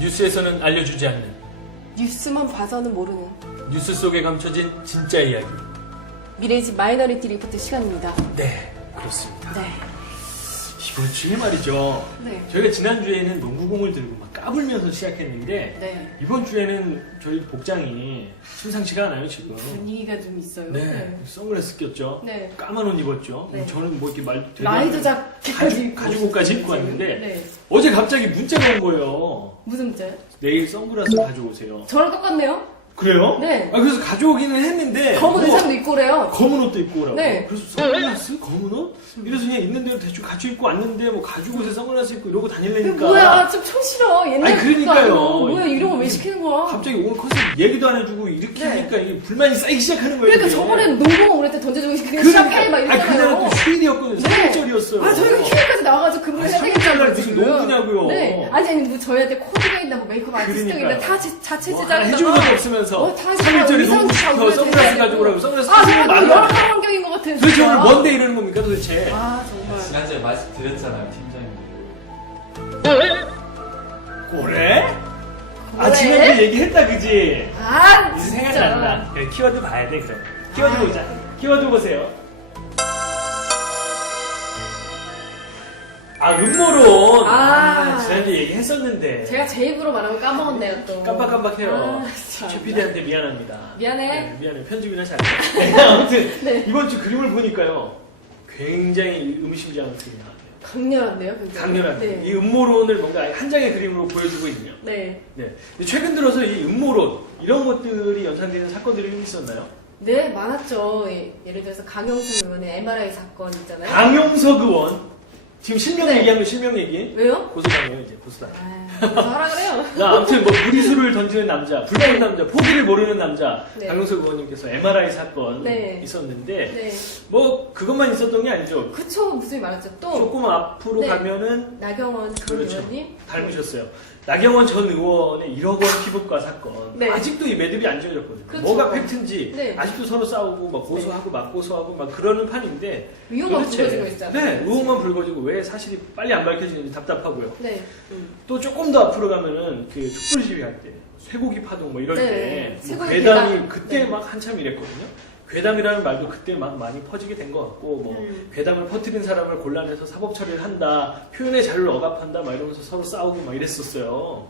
뉴스에서는 알려주지 않는 뉴스만 봐서는 모르는 뉴스 속에 감춰진 진짜 이야기. 미래집 마이너리티 리포트 시간입니다. 네, 그렇습니다. 네. 이번 주에 말이죠. 네. 저희가 지난주에는 농구공을 들고 막 까불면서 시작했는데 네. 이번 주에는 저희 복장이 심상치가 않아요, 지금. 분위기가 좀 있어요. 네, 선글라스 꼈죠. 네. 까만 옷 입었죠. 네. 저는 뭐 이렇게 라이더 자켓까지 가죽옷까지 입고 왔는데 네. 어제 갑자기 문자가 온 거예요. 무슨 문자요? 내일 선글라스 가져오세요. 저랑 똑같네요. 그래요? 네. 아, 그래서 가져오기는 했는데 검은 뭐 의상도 입고 그래요. 검은 옷도 입고 오라고. 네. 그래서 선글라스? 검은 옷? 이래서 그냥 있는 대로 대충 갖춰 입고 왔는데 뭐 가죽옷에 선글라스 입고 이러고 다닐래니까. 뭐야, 좀 촌스러워. 옛날 아니, 그러니까요. 뭐야, 이런 거 왜 시키는 거야? 갑자기 오늘 컨셉 얘기도 안 해주고 이렇게 네. 하니까 이게 불만이 쌓이기 시작하는 거예요. 그러니까 그게. 저번에는 농구공 그럴 때 던져주고 그냥 시작해 막 아니, 이랬잖아요. 그날은 또 휴일이었거든요. 네. 3일절이었어요. 아, 저희가 휴일까지 나와가지고 그분 해야 되겠다는 삼일절날 거지. 무슨 농구냐고요. 네. 아니, 뭐 저희한테 코디가 있나, 뭐 메이크업 아티스트가 있나, 다 자체 뭐 제작을 해준 것도 없으면서 다 3일절에 농구 싶어 선글라스 가져오라고 선글라스 아, 가지고 정말 말라. 열악한 환경인 것 같은. 도대체 오늘 뭔데 이러는 겁니까 도대체? 아, 정말. 지난주에 말씀드렸잖아요, 팀장님. 고래? 아, 고래? 지난주에 얘기했다 그지? 아, 이제 진짜. 생각이 안 나. 그래, 키워드 봐야 돼 그럼. 키워드 보자. 키워드 보세요. 아, 음모론. 아. 지난주에 얘기했었는데. 제가 제 입으로 말하면 까먹었네요, 또. 깜빡깜빡해요. 아, 참. 최 PD한테 미안합니다. 미안해. 네, 미안해. 편집이나 잘해. 네, 아무튼 네. 이번 주 그림을 보니까요. 굉장히 의미심장한 그림이 나왔네요. 강렬한데요, 굉장히. 강렬한. 네. 이 음모론을 뭔가 한 장의 그림으로 보여주고 있네요. 네. 네. 근데 최근 들어서 이 음모론 이런 것들이 연상되는 사건들이 좀 있었나요? 네, 많았죠. 예를 들어서 강영수 의원의 MRI 사건 있잖아요. 강용석 의원 지금 실명 네. 얘기하면 실명 얘기 왜요? 고소당해요 이제 고소당. 아, 그래서 하라 그래요. 아무튼 뭐 무리수를 던지는 남자, 불법 남자, 포기를 모르는 남자 네. 강용석 의원님께서 MRI 사건 네. 있었는데 네. 뭐 그것만 있었던 게 아니죠. 그쵸, 무슨 많았죠. 또, 조금 앞으로 네. 가면은 나경원 전 그렇죠. 의원님. 닮으셨어요. 나경원 전 의원의 1억 원 피부과 사건. 네. 아직도 이 매듭이 안 지어졌거든요. 그렇죠. 뭐가 팩트인지 네. 아직도 서로 싸우고 막 고소하고 막 고소하고 막 그러는 판인데 의혹만 도대체- 불거지고 있잖아요. 네, 의혹만 불거지고 왜 사실이 빨리 안 밝혀지는지 답답하고요. 네. 또 조금 더 앞으로 가면은 그 촛불 시위할 때 쇠고기 파동 뭐 이럴 네. 때 쇠고기 괴담이 괴담. 그때 네. 막 한참 이랬거든요. 괴담이라는 말도 그때 막 많이 퍼지게 된 것 같고 뭐 괴담을 퍼뜨린 사람을 골라내서 사법 처리를 한다, 표현의 자유를 억압한다 막 이러면서 서로 싸우고 막 이랬었어요.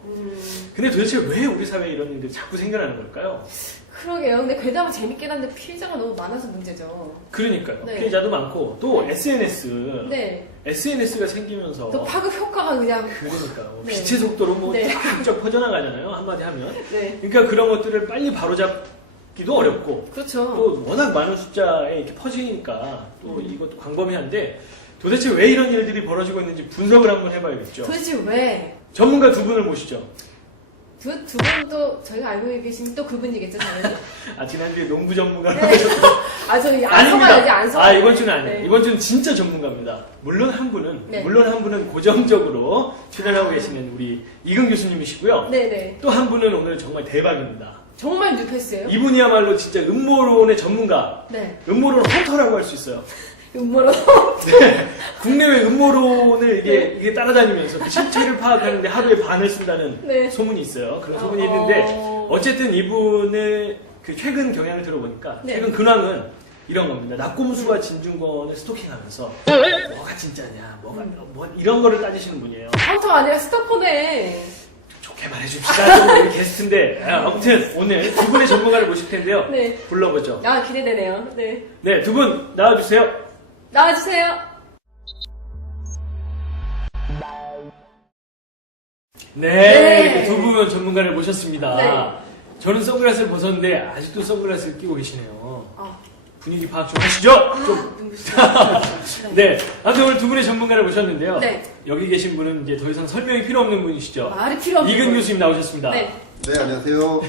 근데 도대체 왜 우리 사회에 이런 일들이 자꾸 생겨나는 걸까요? 그러게요. 근데 괴담은 재밌긴 한데 피해자가 너무 많아서 문제죠. 그러니까요. 네. 피해자도 많고 또 SNS, 네. SNS가 생기면서 또 파급 효과가 그냥. 그러니까 뭐 네. 빛의 속도로 뭐 네. 쫙쫙 퍼져나가잖아요. 한마디 하면. 네. 그러니까 그런 것들을 빨리 바로잡기도 어렵고 그렇죠. 또 워낙 많은 숫자에 이렇게 퍼지니까 또 이것도 광범위한데 도대체 왜 이런 일들이 벌어지고 있는지 분석을 한번 해봐야겠죠. 도대체 왜? 전문가 두 분을 모시죠. 두 분도 저희가 알고 계신 또 그분이겠죠, 당연히. 아, 지난주에 농구 전문가로 네. 하셨고. 아, 저희 안 속아야지, 안 속아. 아, 이번 주는 아니에요. 네. 이번 주는 진짜 전문가입니다. 물론 한 분은 네. 고정적으로 출연하고 계시는 우리 이근 교수님이시고요. 네네. 또 한 분은 오늘 정말 대박입니다. 정말 뉴패스예요? 이분이야말로 진짜 음모론의 전문가, 네. 음모론 헌터라고 할 수 있어요. 음모론. 네. 국내외 음모론을 이게 따라다니면서 그 실체를 파악하는데 하루에 반을 쓴다는 네. 소문이 있어요. 그런 소문이 있는데 어쨌든 이분의 그 최근 경향을 들어보니까 네. 최근 근황은 이런 겁니다. 낙곰수와 진중권을 스토킹하면서 뭐가 진짜냐, 뭐 이런 거를 따지시는 분이에요. 헌터 아니라 스토커네. 좋게 말해줍시다. 우리 게스트인데 아무튼 오늘 두 분의 전문가를 모실 텐데요. 네. 불러보죠. 아, 기대되네요. 네. 네, 두 분 나와주세요. 나와주세요. 네, 네. 이렇게 두 분 전문가를 모셨습니다. 네. 저는 선글라스를 벗었는데 아직도 선글라스를 끼고 계시네요. 아, 분위기 파악 좀 하시죠? 좀. 눈부시죠? 네, 아무튼 오늘 두 분의 전문가를 모셨는데요. 네. 여기 계신 분은 이제 더 이상 설명이 필요 없는 분이시죠. 말이 필요 없는 이근 분. 교수님 나오셨습니다. 네. 네, 안녕하세요.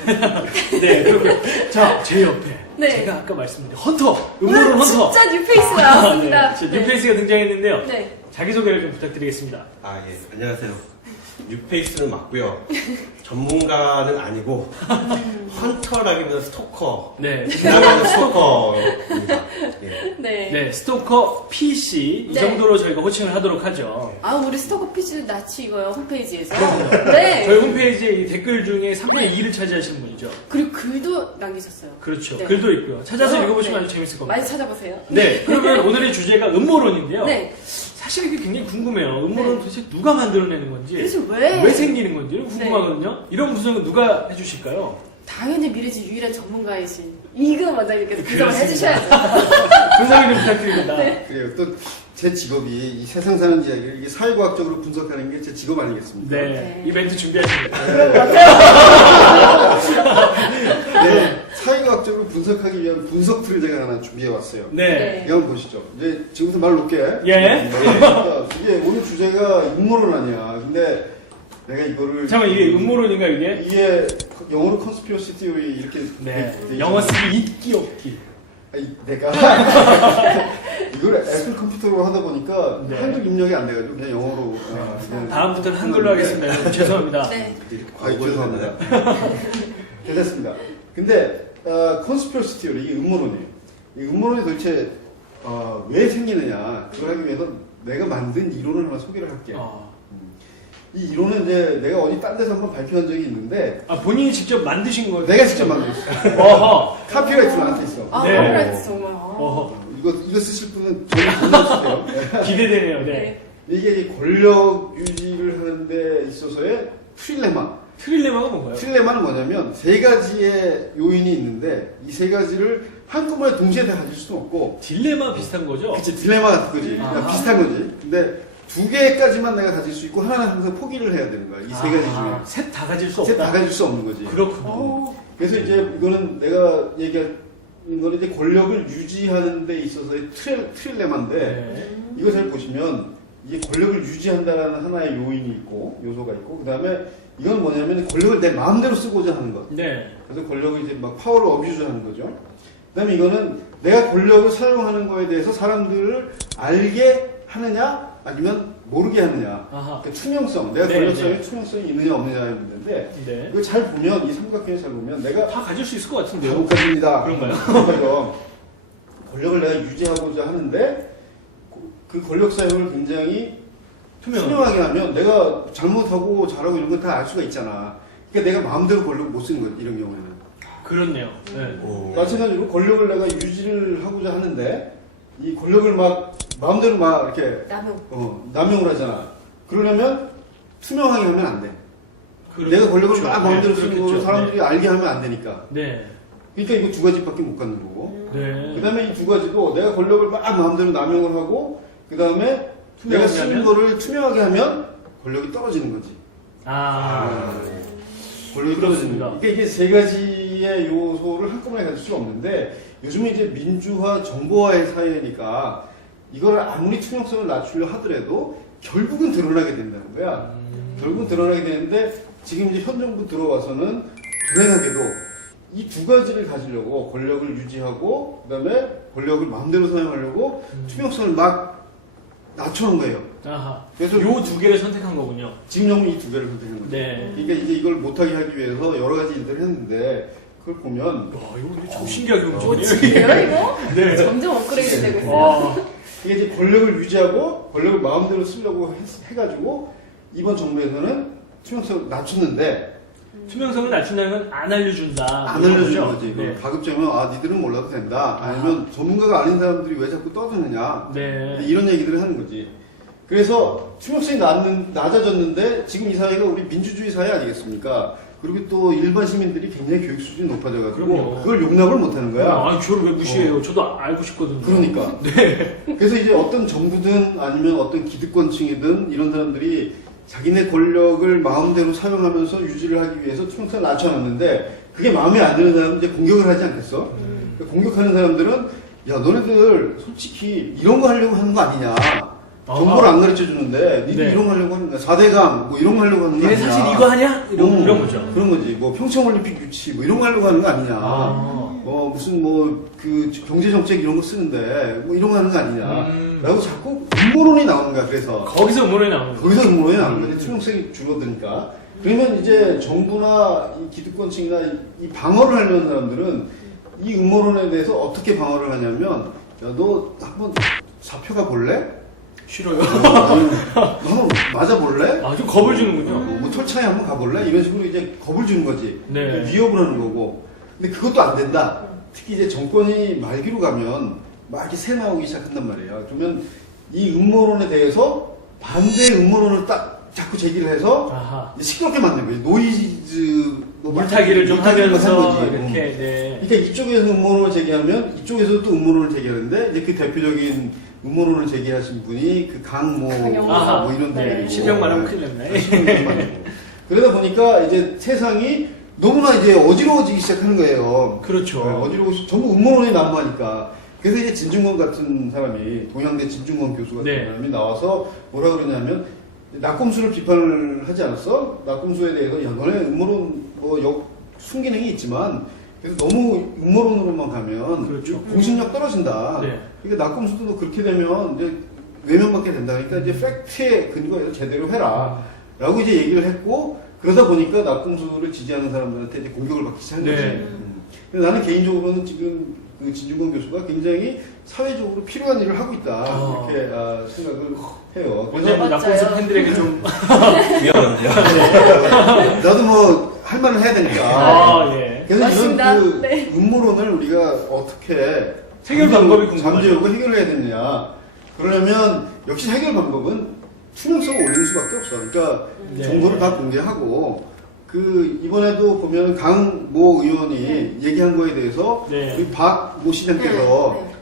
네, 그렇고요. 자, 제 옆에 네. 제가 아까 말씀드린 헌터, 음모론 오늘 헌터. 진짜 뉴페이스가 나왔습니다. 네, 뉴페이스가 등장했는데요. 네. 자기소개를 좀 부탁드리겠습니다. 아, 예, 안녕하세요. 뉴페이스는 맞고요. 전문가는 아니고 헌터라기보다 스토커. 네. 지나가는 스토커입니다. 예. 네. 네, 스토커 PC 이 네. 정도로 저희가 호칭을 하도록 하죠. 아, 우리 스토커 피지 낯이 익어요, 홈페이지에서. 저희 네. 홈페이지에 이 댓글 중에 3분의 2를 차지하시는 분이죠. 그리고 글도 남기셨어요. 그렇죠. 네. 글도 있고요. 찾아서 그래서, 읽어보시면 네. 아주 재밌을 겁니다. 많이 찾아보세요. 네, 그러면 오늘의 주제가 음모론인데요. 네. 사실 이게 굉장히 궁금해요. 음모론은 네. 도대체 누가 만들어내는 건지, 그래서 왜? 생기는 건지 궁금하거든요. 이런 구성은 누가 해주실까요? 당연히 미래지 유일한 전문가이신 이금 원장님께서 구성을 그렇습니다. 해주셔야죠. 분석을 좀 부탁드립니다. 네. 그래요. 또 제 직업이 이 세상 사는 이야기를 이게 사회과학적으로 분석하는 게 제 직업 아니겠습니까? 네, 네. 이벤트 준비하십니다. 네, 사회과학적으로 분석하기 위한 분석풀을 제가 하나 준비해 왔어요. 네. 이거 한번 보시죠. 이제 지금부터 말 놓게. 예. 그러니까 이게 오늘 주제가 음모론 아니야. 근데 내가 이거를 잠깐만, 이게 음모론인가, 이게? 이게 영어로 컨스피러시 티오리 이렇게 네. 돼 영어 있잖아요. 쓰기 있기 없기. 아니, 내가 이걸 애플 컴퓨터로 하다 보니까 네. 한글 입력이 안 돼가지고 그냥 영어로 그냥 다음부터는 한글로 하겠습니다. 여러분. 죄송합니다. 네. 아이, 죄송합니다. 됐습니다. 근데 컨스피러시 티오리 이게 음모론이에요. 이 음모론이 도대체 왜 생기느냐 그걸 하기 위해서 내가 만든 이론을 하나 소개를 할게요. 이 이론은 이제 내가 어디 딴 데서 한번 발표한 적이 있는데 아, 본인이 직접 만드신 거예요? 내가 직접 만들었어. 어허. 카피라이트가 나한테 있어. 아, 네. 카피라이트 정말. 어허. 이거 쓰실 분은 저를 보내주세요. 기대되네요, 네. 네. 이게 이 권력 유지를 하는 데 있어서의 트릴레마. 트릴레마가 뭔가요? 트릴레마는 뭐냐면 세 가지의 요인이 있는데 이 세 가지를 한꺼번에 동시에 다 가질 수는 없고 딜레마 비슷한 거죠? 그치 딜레마 같은 거지. 아. 그러니까 비슷한 거지. 근데 두 개까지만 내가 가질 수 있고 하나는 항상 포기를 해야 되는 거야. 이 세 가지 중에. 셋 다 가질 수 없다. 셋 다 가질 수 없는 거지. 그렇군요. 그래서 이제 이거는 내가 얘기하는 거는 이제 권력을 유지하는 데 있어서의 트릴레마인데 네. 이거 잘 보시면 이게 권력을 유지한다라는 하나의 요인이 있고 요소가 있고 그 다음에 이건 뭐냐면 권력을 내 마음대로 쓰고자 하는 것. 네. 그래서 권력을 이제 막 파워를 어뷰즈하는 거죠. 그 다음에 이거는 내가 권력을 사용하는 거에 대해서 사람들을 알게 하느냐 아니면 모르게 하느냐. 아하. 그러니까 투명성, 내가 네, 권력성에 네. 투명성이 있느냐 없느냐의 문제인데 네. 이걸 잘 보면 이 삼각형을 잘 보면 내가 다 가질 수 있을 것 같은데요? 잘못가집니다. 그런가요? 그래서 권력을 내가 유지하고자 하는데 그 권력 사용을 굉장히 투명하게 하면 내가 잘못하고 잘하고 이런 거 다 알 수가 있잖아. 그러니까 내가 마음대로 권력을 못 쓰는 거야 이런 경우에는. 그렇네요. 네. 마찬가지로 권력을 내가 유지를 하고자 하는데 이 권력을 막 마음대로 막 이렇게 남용. 남용을 하잖아. 그러려면 투명하게 하면 안 돼. 그렇- 내가 권력을 그렇죠. 막 마음대로 네, 쓰는 그렇겠죠. 거를 사람들이 알게 하면 안 되니까. 네. 그러니까 이거 두 가지밖에 못 갖는 거고. 네. 그 다음에 이 두 가지도 내가 권력을 막 마음대로 남용을 하고, 그 다음에 내가 투명하게 쓰는 하면? 거를 투명하게 하면 권력이 떨어지는 거지. 아. 권력이 떨어지는 거지. 그러니까 이게 세 가지의 요소를 한꺼번에 가질 수가 없는데, 요즘은 이제 민주화, 정보화의 사회니까, 이걸 아무리 투명성을 낮추려 하더라도, 결국은 드러나게 된다는 거야. 결국은 드러나게 되는데, 지금 이제 현 정부 들어와서는 불행하게도 이 두 가지를 가지려고 권력을 유지하고 그다음에 권력을 마음대로 사용하려고 투명성을 막 낮춰놓은 거예요. 아하. 그래서 요 두 개를 선택한 거군요. 지금 정부는 이 두 개를 선택한 거죠. 네. 그러니까 이제 이걸 못하게 하기 위해서 여러 가지 일들을 했는데 그걸 보면 와, 이거 되게 좀 신기하게 오, 움직이네요. 진짜요, 이거? 네. 점점 업그레이드 되고 있어요. 와. 이게 이제 권력을 유지하고 권력을 마음대로 쓰려고 해가지고 이번 정부에서는 투명성을 낮췄는데 투명성을 낮춘다는 건 안 알려준다. 안 이런 알려주는 거죠? 거지. 네. 가급적이면 니들은 몰라도 된다. 아니면 전문가가 아닌 사람들이 왜 자꾸 떠드느냐. 네. 이런 얘기들을 하는 거지. 그래서 투명성이 낮아졌는데 지금 이 사회가 우리 민주주의 사회 아니겠습니까? 그리고 또 일반 시민들이 굉장히 교육 수준이 높아져가지고 그럼요. 그걸 용납을 못하는 거야. 아, 저를 왜 무시해요? 저도 알고 싶거든요. 그러니까. 네. 그래서 이제 어떤 정부든 아니면 어떤 기득권층이든 이런 사람들이 자기네 권력을 마음대로 사용하면서 유지를 하기 위해서 투명성을 낮춰놨는데 그게 마음에 안 드는 사람은 이제 공격을 하지 않겠어? 그러니까 공격하는 사람들은 야 너네들 솔직히 이런 거 하려고 하는 거 아니냐? 정보를 안 가르쳐 주는데 니들 네. 이런 거 하려고 하는 거야. 4대강 뭐 이런 거 하려고 하는 거 얘네 아니냐? 사실 이거 하냐? 이런 거죠. 그런 거지. 뭐 평창올림픽 유치 뭐 이런 거 하려고 하는 거 아니냐? 무슨 뭐 그 경제 정책 이런 거 쓰는데 뭐 이런 거 하는 거 아니냐라고 자꾸 음모론이 나오는 거야. 그래서 거기서 음모론이 나오는 거예요. 거기서 음모론이 나오는 거지. 투명성이 줄어드니까. 그러면 이제 정부나 이 기득권층이나 이 방어를 하려는 사람들은 이 음모론에 대해서 어떻게 방어를 하냐면, 야, 너 한번 잡혀가 볼래? 싫어요. 한번 맞아볼래? 아, 좀 겁을 주는군요. 뭐 철창에 한번 가볼래? 이런 식으로 이제 겁을 주는 거지. 네. 위협을 하는 거고. 근데 그것도 안 된다. 특히 이제 정권이 말기로 가면 막 이렇게 새 나오기 시작한단 말이에요. 그러면 이 음모론에 대해서 반대의 음모론을 딱 자꾸 제기를 해서 아하. 이제 시끄럽게 만드는 거지. 노이즈 뭐 물타기를 좀 하면서 거지. 이렇게, 네. 그러니까 이쪽에서 음모론을 제기하면 이쪽에서도 또 음모론을 제기하는데 이제 그 대표적인 음모론을 제기하신 분이 그 강모 강영모. 뭐 이런 네, 분이고. 실명 말하면 큰일 났네. 그러다 보니까 이제 세상이 너무나 이제 어지러워지기 시작하는 거예요. 그렇죠. 네, 전부 음모론이 난무하니까. 그래서 이제 진중권 같은 사람이, 동양대 진중권 교수 같은 네. 사람이 나와서 뭐라 그러냐면, 낙곰수를 비판을 하지 않았어? 낙곰수에 대해서, 야, 너네 음모론, 순기능이 있지만, 그래서 너무 음모론으로만 가면, 그렇죠. 공신력 떨어진다. 네. 그러니까 낙곰수도 그렇게 되면, 이제 외면받게 된다. 그러니까 이제 팩트에 근거해서 제대로 해라. 라고 이제 얘기를 했고, 그러다 보니까 낙곰수를 지지하는 사람들한테 이제 공격을 받기 시작한 거지. 네. 근데 나는 개인적으로는 지금 그 진중권 교수가 굉장히 사회적으로 필요한 일을 하고 있다. 이렇게 생각을 해요. 언제 맞아요. 낙곰수 팬들에게 좀. 미안한데요. 나도 뭐 할 말을 해야 되니까. 아, 예. 그래서 맞습니다. 이런 그 네. 음모론을 우리가 어떻게 해결 방법이 궁금하네요. 잠재우고 해결해야 되느냐. 그러려면 역시 해결 방법은 투명성을 올리는 수밖에 없어. 그러니까 네. 정보를 다 공개하고 그 이번에도 보면 강모 의원이 얘기한 거에 대해서 네. 우리 박모 시장께서 네.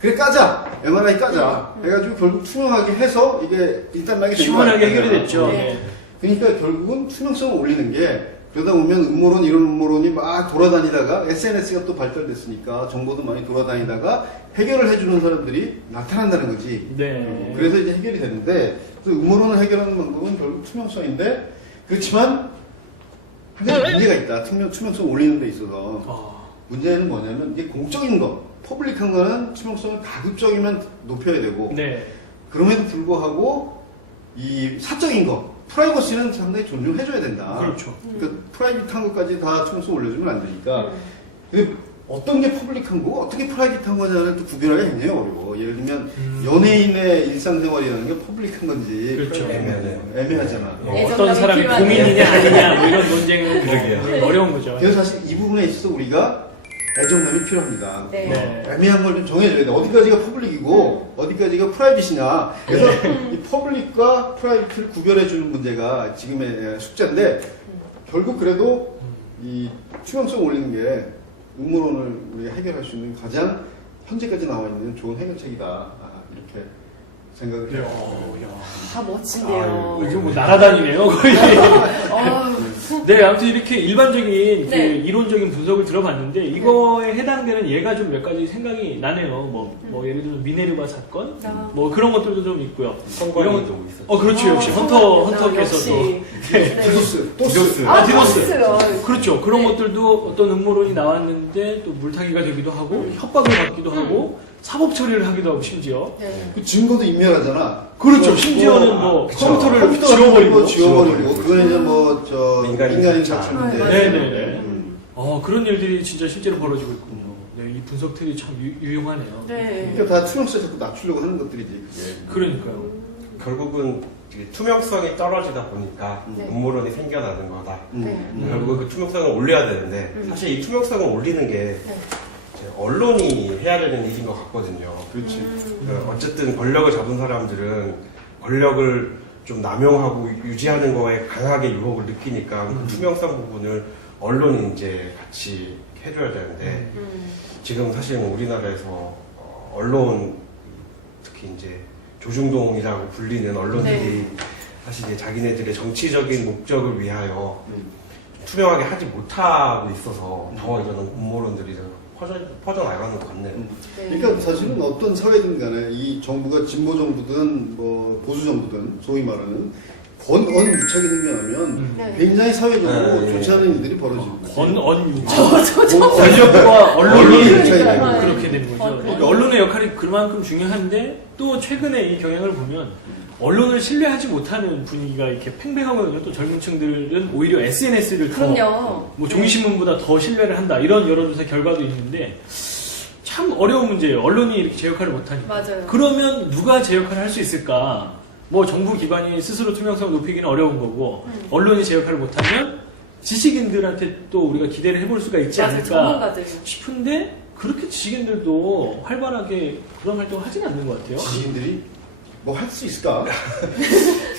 그래 까자 MRI 까자 해가지고 결국 투명하게 해서 이게 일단 나게 된 시원하게 거야. 해결이 됐죠. 네. 네. 그러니까 결국은 투명성을 올리는 게 그러다 보면 음모론 이런 음모론이 막 돌아다니다가 SNS가 또 발달됐으니까 정보도 많이 돌아다니다가 해결을 해주는 사람들이 나타난다는 거지. 네. 그래서 이제 해결이 되는데 그래서 음모론을 해결하는 방법은 결국 투명성인데 그렇지만 한 가지 문제가 있다. 투명성 올리는 데 있어서 아, 문제는 뭐냐면 이게 공적인 거, 퍼블릭한 거는 투명성을 가급적이면 높여야 되고 네. 그럼에도 불구하고 이 사적인 거, 프라이버시는 상당히 존중해줘야 된다. 그렇죠. 그러니까 프라이빗한 것까지 다 투명성 올려주면 안 되니까. 근데 어떤 게 퍼블릭한 거고 어떻게 프라이빗한 거냐는 또 구별하기가 굉장히 어려워. 예를 들면 연예인의 일상생활이라는 게 퍼블릭한 건지 그렇죠. 애매하잖아. 어떤 사람이 필요하네요. 고민이냐 아니냐 뭐 이런 논쟁은 그러게요. 네, 어려운 거죠. 그래서 사실 이 부분에 있어서 우리가 애정감이 필요합니다. 네. 네. 애매한 걸 좀 정해줘야 돼. 어디까지가 퍼블릭이고 어디까지가 프라이빗이냐. 그래서 이 퍼블릭과 프라이빗을 구별해주는 문제가 지금의 숙제인데 결국 그래도 이 투명성 올리는 게 음모론을 우리가 해결할 수 있는 가장 현재까지 나와 있는 좋은 해결책이다. 이렇게 생각을 네. 해요. 다 멋진데요. 이거 뭐 날아다니네요 거의. 네, 아무튼 이렇게 일반적인 그 네. 이론적인 분석을 들어봤는데 이거에 해당되는 예가 좀 몇 가지 생각이 나네요. 뭐 예를 들어 미네르바 사건, 아. 뭐 그런 것들도 좀 있고요. 선관위도 있었죠. 그렇죠, 역시 헌터께서도. 역시. 네. 디도스. 아, 디도스. 디도스. 그렇죠. 그런 네. 것들도 어떤 음모론이 나왔는데 또 물타기가 되기도 하고 협박을 받기도 하고 사법 처리를 하기도 하고 심지어. 네. 그 증거도 인멸하잖아. 그렇죠. 심지어는 뭐 그쵸. 컴퓨터를 지워버리고. 지워버리고 그거는 이제 뭐저 민간인 민간인 사찰. 사찰인데. 아, 네네네. 그런 일들이 진짜 실제로 벌어지고 있군요. 네, 이 분석 툴이 참 유용하네요. 네. 그러니까 다 투명성 자꾸 낮추려고 하는 것들이지. 그게. 그러니까요. 결국은 이게 투명성이 떨어지다 보니까 네. 음모론이 생겨나는 거다. 네. 결국은 그 투명성을 올려야 되는데 사실 이 투명성을 올리는 게 네. 이제 언론이 해야 되는 일인 것 같거든요. 그렇지. 어쨌든 권력을 잡은 사람들은 권력을 좀 남용하고 유지하는 거에 강하게 유혹을 느끼니까 그 투명성 부분을 언론이 이제 같이 해줘야 되는데 지금 사실 우리나라에서 언론 특히 이제 조중동이라고 불리는 언론들이 네. 사실 이제 자기네들의 정치적인 목적을 위하여 투명하게 하지 못하고 있어서 더 이런 음모론들이 퍼져나가는 것 같네요. 네. 그러니까 사실은 어떤 사회든 간에 이 정부가 진보 정부든 뭐 보수 정부든 소위 말하는 권언유착이 생겨나면 네. 굉장히 사회적으로 네. 좋지 않은 일들이 벌어지는 거죠. 권언유착. 권력과 언론이 유착이 되는 거예요. 그렇게 되는 거죠. 언론. 그러니까 언론의 역할이 그만큼 중요한데 또 최근에 이 경향을 보면 언론을 신뢰하지 못하는 분위기가 이렇게 팽배하거든요. 또 젊은 층들은 오히려 SNS를 더 그럼요. 뭐 종이신문보다 더 신뢰를 한다. 이런 여론조사 결과도 있는데 참 어려운 문제예요. 언론이 이렇게 제 역할을 못하니까. 맞아요. 그러면 누가 제 역할을 할 수 있을까? 뭐 정부 기관이 스스로 투명성을 높이기는 어려운 거고 언론이 제 역할을 못하면 지식인들한테 또 우리가 기대를 해볼 수가 있지 맞아요. 않을까 전문가들. 싶은데 그렇게 지식인들도 활발하게 그런 활동을 하진 않는 것 같아요. 지인들이 뭐 할 수 있을까?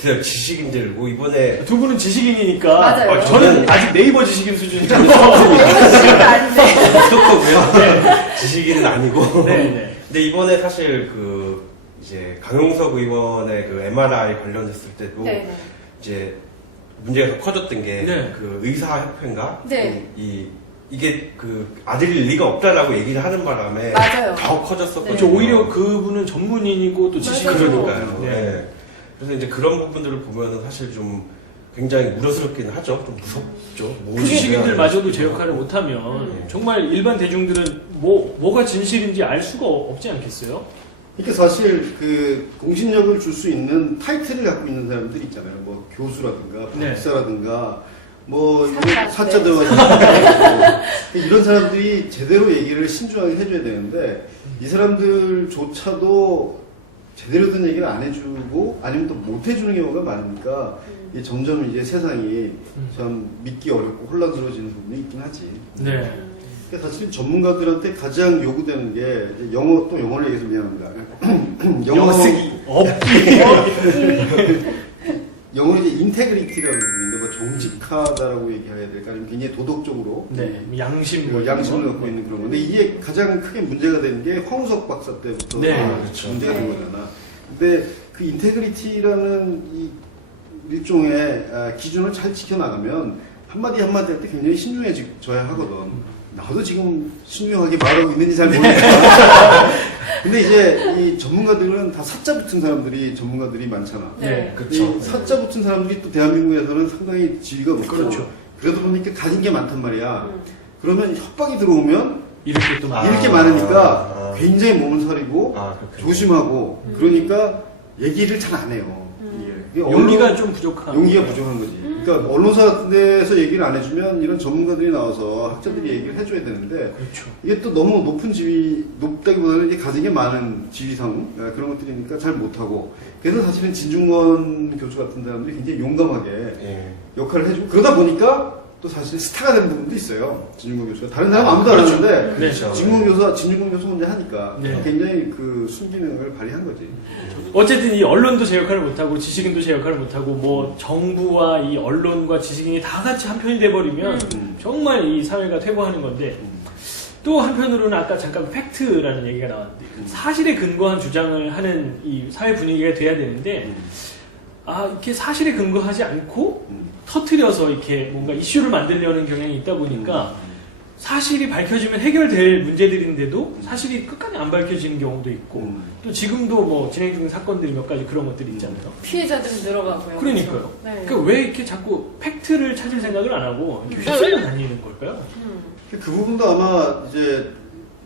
그냥 지식인들 뭐 이번에 두 분은 지식인이니까 맞아요. 저는 아직 네이버 지식인 수준이죠. 스토커고요. 지식인은 아니고. 네, 네. 근데 이번에 사실 그 이제 강용석 의원의 그 MRI 관련됐을 때도 네. 이제 문제가 더 커졌던 게 네. 그 의사협회인가? 네. 이게 그 아들일 리가 없다라고 얘기를 하는 바람에 맞아요. 더 커졌었거든요. 그렇죠. 오히려 그분은 전문인이고 또 지식인이고. 그러니까요. 네. 네. 그래서 이제 그런 부분들을 보면은 사실 좀 굉장히 우려스럽긴 하죠. 좀 무섭죠. 뭐 지식인들마저도 제 역할을 못하면 정말 일반 대중들은 뭐가 진실인지 알 수가 없지 않겠어요? 그러니까 사실 그 공신력을 줄 수 있는 타이틀을 갖고 있는 사람들이 있잖아요. 뭐 교수라든가 네. 박사라든가 뭐 사자. 사자들과 이런 사람들이 제대로 얘기를 신중하게 해줘야 되는데 이 사람들조차도 제대로 된 얘기를 안 해주고 아니면 또 못 해주는 경우가 많으니까 이게 점점 이제 세상이 참 믿기 어렵고 혼란스러워지는 부분이 있긴 하지. 네. 그러니까 사실 전문가들한테 가장 요구되는 게 이제 영어를 얘기해서 미안합니다. 영어 쓰기. 영어는 이제 인테그리티라는 부분인데 뭐 정직하다라고 얘기해야 될까 아니면 굉장히 도덕적으로 네. 양심 뭐 양심을 이런 거. 갖고 있는 그런 건데 이게 가장 크게 문제가 되는 게 황우석 박사 때부터 네, 그렇죠. 문제가 된 네. 거잖아. 근데 그 인테그리티라는 이 일종의 기준을 잘 지켜나가면 한마디 한마디 할 때 굉장히 신중해져야 하거든. 나도 지금 신중하게 말하고 있는지 잘 모르겠다. 근데 이제 이 전문가들은 다 사자 붙은 사람들이 전문가들이 많잖아. 네. 그렇죠. 이 사자 붙은 사람들이 또 대한민국에서는 상당히 지위가 높고 그렇죠. 그러다 보니까 가진 게 많단 말이야. 그러면 협박이 들어오면 이렇게 또 막. 이렇게 많으니까 굉장히 몸을 사리고 그렇군요. 조심하고 그러니까 얘기를 잘 안 해요. 이게 용기가 좀 부족한. 용기가 부족한 거지. 그러니까 언론사 같은 데서 얘기를 안 해주면 이런 전문가들이 나와서 학자들이 얘기를 해줘야 되는데 그렇죠. 이게 또 너무 높은 지위, 높다기보다는 이제 가진 게 많은 지위상 그런 것들이니까 잘 못하고 그래서 사실은 진중권 교수 같은 사람들이 굉장히 용감하게 예. 역할을 해주고 그러다 보니까 또 사실 스타가 된 부분도 있어요. 진중권 교수가. 다른 사람 아무도 안 그렇죠. 하는데 네. 진중권 교수 혼자 하니까 네. 굉장히 그 순기능을 발휘한 거지. 어쨌든 이 언론도 제 역할을 못하고 지식인도 제 역할을 못하고 뭐 정부와 이 언론과 지식인이 다 같이 한편이 돼버리면 정말 이 사회가 퇴보하는 건데 또 한편으로는 아까 잠깐 팩트라는 얘기가 나왔는데 사실에 근거한 주장을 하는 이 사회 분위기가 돼야 되는데 이렇게 사실에 근거하지 않고 터트려서 이렇게 뭔가 이슈를 만들려는 경향이 있다 보니까 사실이 밝혀지면 해결될 문제들인데도 사실이 끝까지 안 밝혀지는 경우도 있고 또 지금도 뭐 진행 중인 사건들이 몇 가지 그런 것들이 있잖아요. 피해자들은 늘어가고요. 그러니까요. 네. 그러니까 왜 이렇게 자꾸 팩트를 찾을 생각을 안 하고 이렇게 휩쓸려 다니는 걸까요? 그 부분도 아마 이제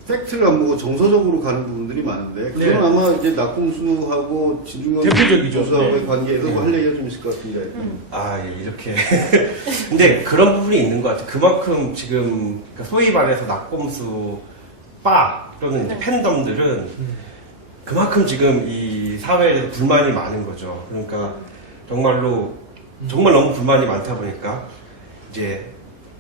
팩트를 안 보고 정서적으로 가는 부분들이 많은데 그건 네. 아마 이제 낙공수하고 진중권 대표적이죠. 교수하고의 네. 관계에서 할 얘기가 좀 있을 것 같은데 예, 이렇게. 근데 그런 부분이 있는 것 같아요. 그만큼 지금, 그러니까 소위 말해서 낙곰수 바 또는 이제 네. 팬덤들은 그만큼 지금 이 사회에 대해서 불만이 많은 거죠. 그러니까 정말로, 정말 너무 불만이 많다 보니까 이제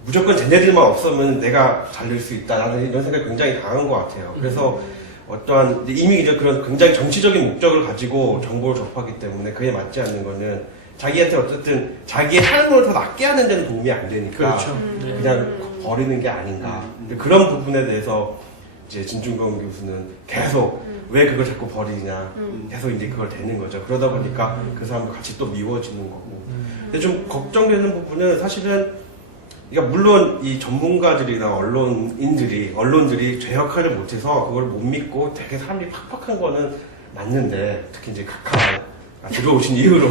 무조건 쟤네들만 없으면 내가 잘 될 수 있다라는 이런 생각이 굉장히 강한 것 같아요. 그래서 어떠한 이미 이제 그런 굉장히 정치적인 목적을 가지고 정보를 접하기 때문에 그에 맞지 않는 거는 자기한테 어쨌든 자기의 삶을 더 낫게 하는 데는 도움이 안 되니까 그렇죠. 네. 그냥 버리는 게 아닌가. 근데 그런 부분에 대해서 이제 진중권 교수는 계속 왜 그걸 자꾸 버리냐. 계속 이제 그걸 대는 거죠. 그러다 보니까 그 사람도 같이 또 미워지는 거고. 근데 좀 걱정되는 부분은 사실은 그러니까 물론 이 전문가들이나 언론들이 제 역할을 못해서 그걸 못 믿고 되게 사람들이 팍팍한 거는 맞는데 특히 이제 카카가 들어오신 이후로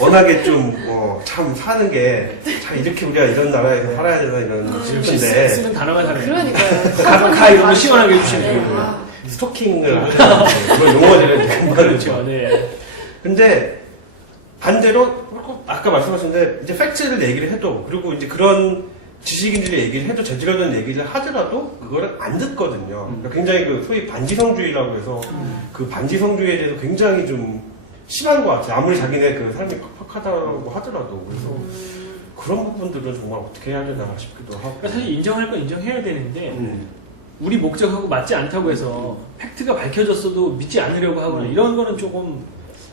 워낙에 좀 참 사는 게 참 이렇게 우리가 이런 나라에서 살아야 되나 이런 싶은데 쓰는 단어만 다르네. 그러니까요. 가 이런 거 시원하게 해주시네요. 네. 아, 스토킹을 하는 그런 용어들을 금방 그렇죠. 네. 근데 반대로 아까 말씀하셨는데 이제 팩트를 얘기를 해도 그리고 이제 그런 지식인들이 얘기를 해도 저지르는 얘기를 하더라도 그거를 안 듣거든요. 그러니까 굉장히 그 소위 반지성주의라고 해서 그 반지성주의에 대해서 굉장히 좀 심한 것 같아요. 아무리 자기네 그 삶이 팍팍하다고 하더라도 그래서 그런 부분들은 정말 어떻게 해야 되나 싶기도 하고. 그러니까 사실 인정할 건 인정해야 되는데 우리 목적하고 맞지 않다고 해서 팩트가 밝혀졌어도 믿지 않으려고 하거나 이런 거는 조금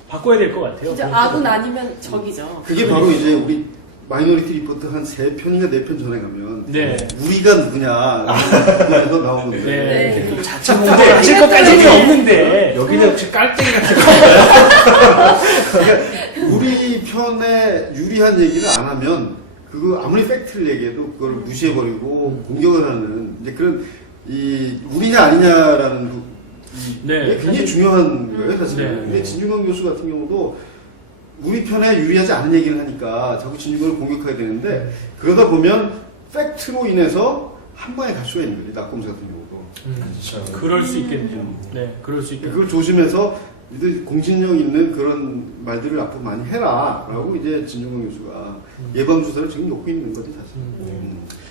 바꿔야 될 것 같아요. 진짜 악은 아니면 적이죠. 그게 바로 이제 우리 마이너리티 리포트 한 3편인가 4편 전에 가면 네. 우리가 누구냐 그래서 나오는데 네. 네. 자체 공개 하실 것까지는 없는데 여기는 혹시 깔때기 같은 거 그러니까 우리 편에 유리한 얘기를 안 하면 그거 아무리 팩트를 얘기해도 그걸 무시해버리고 공격을 하는 이제 그런 이 우리냐 아니냐라는 네, 이게 굉장히 사실- 중요한 거예요 사실. 네. 근데 진중권 교수 같은 경우도 우리 편에 유리하지 않은 얘기를 하니까 자꾸 진중권을 공격하게 되는데 그러다 보면 팩트로 인해서 한 방에 갈 수가 있는 거예요. 낙검수 같은 경우도. 그럴 수 있겠네요. 네, 그럴 수 있겠네요. 그걸 조심해서 이제 공신력 있는 그런 말들을 앞으로 많이 해라라고 이제 진중권 교수가 예방 주사를 지금 놓고 있는 거지 사실.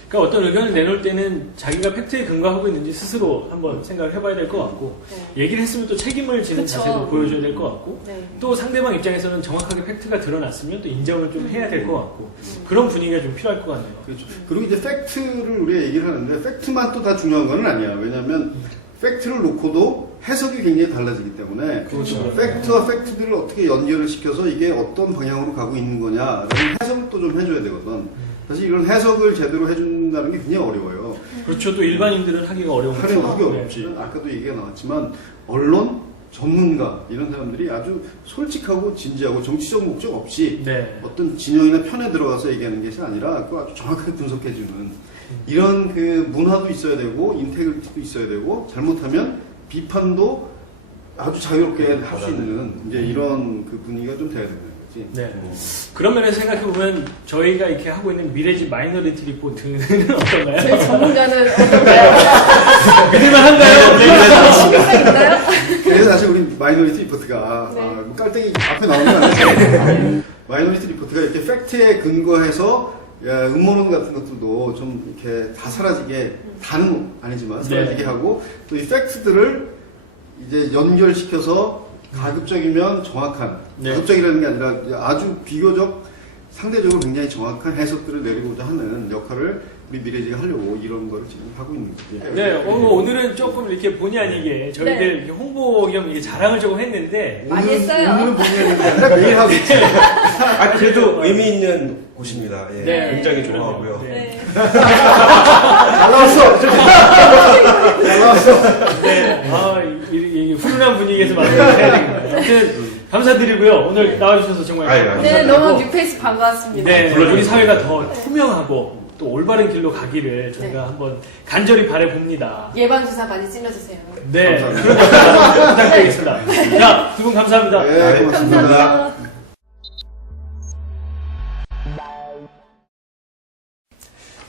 그러니까 어떤 의견을 내놓을 때는 자기가 팩트에 근거하고 있는지 스스로 한번 생각을 해봐야 될 것 같고 네. 얘기를 했으면 또 책임을 지는 그쵸. 자세도 보여줘야 될 것 같고 네. 또 상대방 입장에서는 정확하게 팩트가 드러났으면 또 인정을 좀 해야 될 것 같고 그런 분위기가 좀 필요할 것 같네요. 그렇죠. 그리고 이제 팩트를 우리가 얘기를 하는데 팩트만 또 다 중요한 건 아니야. 왜냐하면 팩트를 놓고도 해석이 굉장히 달라지기 때문에 그렇죠. 팩트와 팩트들을 어떻게 연결을 시켜서 이게 어떤 방향으로 가고 있는 거냐라는 해석을 또 좀 해줘야 되거든. 사실 이런 해석을 제대로 해준다는 게 굉장히 어려워요. 그렇죠. 또 일반인들은 하기가 어려운 하려고 거죠. 하기 네. 어렵지. 아까도 얘기가 나왔지만 언론, 전문가 이런 사람들이 아주 솔직하고 진지하고 정치적 목적 없이 네. 어떤 진영이나 편에 들어가서 얘기하는 것이 아니라 그걸 아주 정확하게 분석해주는 이런 그 문화도 있어야 되고 인테그리티도 있어야 되고 잘못하면 비판도 아주 자유롭게 할 수 있는 이제 이런 그 분위기가 좀 돼야 되는 거지. 네. 그런 면에서 생각해보면 저희가 이렇게 하고 있는 미래지 마이너리티 리포트는 어떤가요? 저희 전문가는 어떤가요? 믿을만 한가요? 네. 신빙성 있나요? 그래서 사실 우리 마이너리티 리포트가 네. 뭐 깔때기 앞에 나오는 건 아니죠. 마이너리티 리포트가 이렇게 팩트에 근거해서 음모론 같은 것들도 좀 이렇게 다 사라지게 다는 아니지만 사라지게 네. 하고 또 이 팩트들을 이제 연결시켜서 가급적이면 정확한 네. 가급적이라는 게 아니라 아주 비교적 상대적으로 굉장히 정확한 해석들을 내리고자 하는 역할을 우리 미래지가 하려고 이런 거를 지금 하고 있는 거죠. 네, 오늘은 조금 이렇게 본의 아니게 저희들 네. 이렇게 홍보 겸 이렇게 자랑을 조금 했는데 많이 했어요. 오늘은 본의 아니라 매일 하고 있죠. 아 그래도 의미 있는 곳입니다. 예, 네. 굉장히 좋아하고요. 네. 네. 잘 나왔어. 잘 나왔어. 네, 이 훈훈한 분위기에서 마무리를 해야 되겠네요. 아무튼 감사드리고요. 오늘 나와주셔서 정말 아유, 감사드리고 네, 너무 뉴페이스 반가웠습니다. 네, 우리 사회가 더 투명하고 또 올바른 길로 가기를 저희가 한번 간절히 바라봅니다. 예방주사 많이 찔러주세요. 네, 감사합니다. 부탁드리겠습니다. 자, 두 분 감사합니다. 네, 고맙습니다. 감사합니다.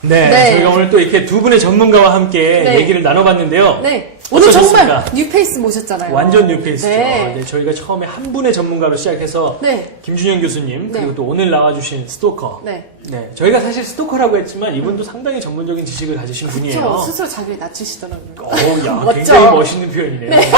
네, 네. 저희가 오늘 또 이렇게 두 분의 전문가와 함께 네. 얘기를 나눠봤는데요. 네. 오늘 정말 어떠셨습니까? 뉴페이스 모셨잖아요. 완전 뉴페이스죠. 네. 네, 저희가 처음에 한 분의 전문가로 시작해서 네. 김준영 교수님 네. 그리고 또 오늘 나와주신 스토커. 네. 네, 저희가 사실 스토커라고 했지만 이분도 상당히 전문적인 지식을 가지신 분이에요. 그렇죠. 스스로 자기를 낮추시더라고요. 야, 멋져. 굉장히 멋있는 표현이네요. 네.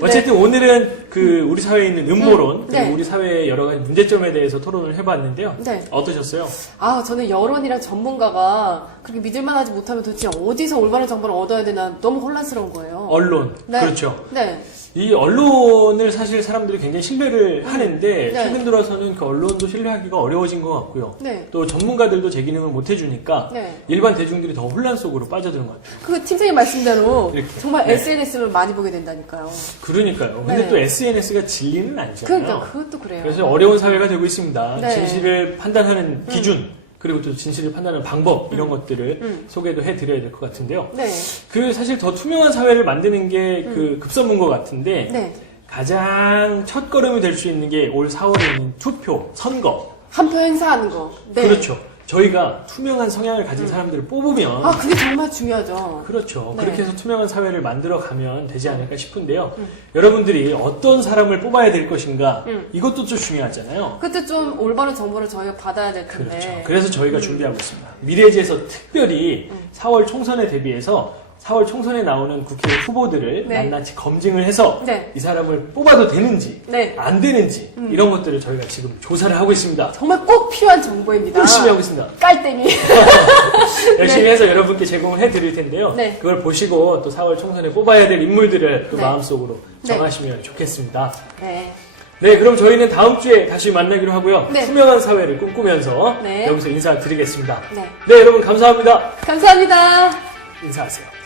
어쨌든 오늘은 그 우리 사회에 있는 음모론, 그리고 네. 우리 사회의 여러 가지 문제점에 대해서 토론을 해봤는데요. 네. 어떠셨어요? 아, 저는 여론이랑 전문가가 그렇게 믿을만하지 못하면 도대체 어디서 올바른 정보를 얻어야 되나 너무 혼란스러운 거예요. 언론, 네. 그렇죠. 네. 이 언론을 사실 사람들이 굉장히 신뢰를 하는데 네. 최근 들어서는 그 언론도 신뢰하기가 어려워진 것 같고요. 네. 또 전문가들도 제 기능을 못 해주니까 네. 일반 대중들이 더 혼란 속으로 빠져드는 것 같아요. 그 팀장님 말씀대로 이렇게. 정말 네. SNS를 많이 보게 된다니까요. 그러니까요. 근데 네. 또 SNS가 진리는 아니잖아요. 그러니까 그것도 그래요. 그래서 어려운 사회가 되고 있습니다. 네. 진실을 판단하는 기준, 그리고 또 진실을 판단하는 방법, 이런 것들을 소개도 해드려야 될 것 같은데요. 네. 그 사실 더 투명한 사회를 만드는 게 그 급선무인 것 같은데, 네. 가장 첫 걸음이 될 수 있는 게 올 4월에 있는 투표, 선거. 한 표 행사하는 거. 네. 그렇죠. 저희가 투명한 성향을 가진 사람들을 뽑으면 아, 그게 정말 중요하죠. 그렇죠. 네. 그렇게 해서 투명한 사회를 만들어 가면 되지 않을까 싶은데요. 여러분들이 어떤 사람을 뽑아야 될 것인가 이것도 좀 중요하잖아요. 그때 좀 올바른 정보를 저희가 받아야 될 텐데. 그렇죠. 그래서 저희가 준비하고 있습니다. 미래지에서 특별히 4월 총선에 대비해서 4월 총선에 나오는 국회 후보들을 네. 낱낱이 검증을 해서 네. 이 사람을 뽑아도 되는지 네. 안 되는지 이런 것들을 저희가 지금 조사를 하고 있습니다. 정말 꼭 필요한 정보입니다. 열심히 하고 있습니다. 깔땡이. 열심히 네. 해서 여러분께 제공을 해드릴 텐데요. 네. 그걸 보시고 또 4월 총선에 뽑아야 될 인물들을 또 네. 마음속으로 네. 정하시면 좋겠습니다. 네. 네, 그럼 저희는 다음 주에 다시 만나기로 하고요. 네. 투명한 사회를 꿈꾸면서 네. 여기서 인사드리겠습니다. 네. 네, 여러분 감사합니다. 감사합니다. 인사하세요.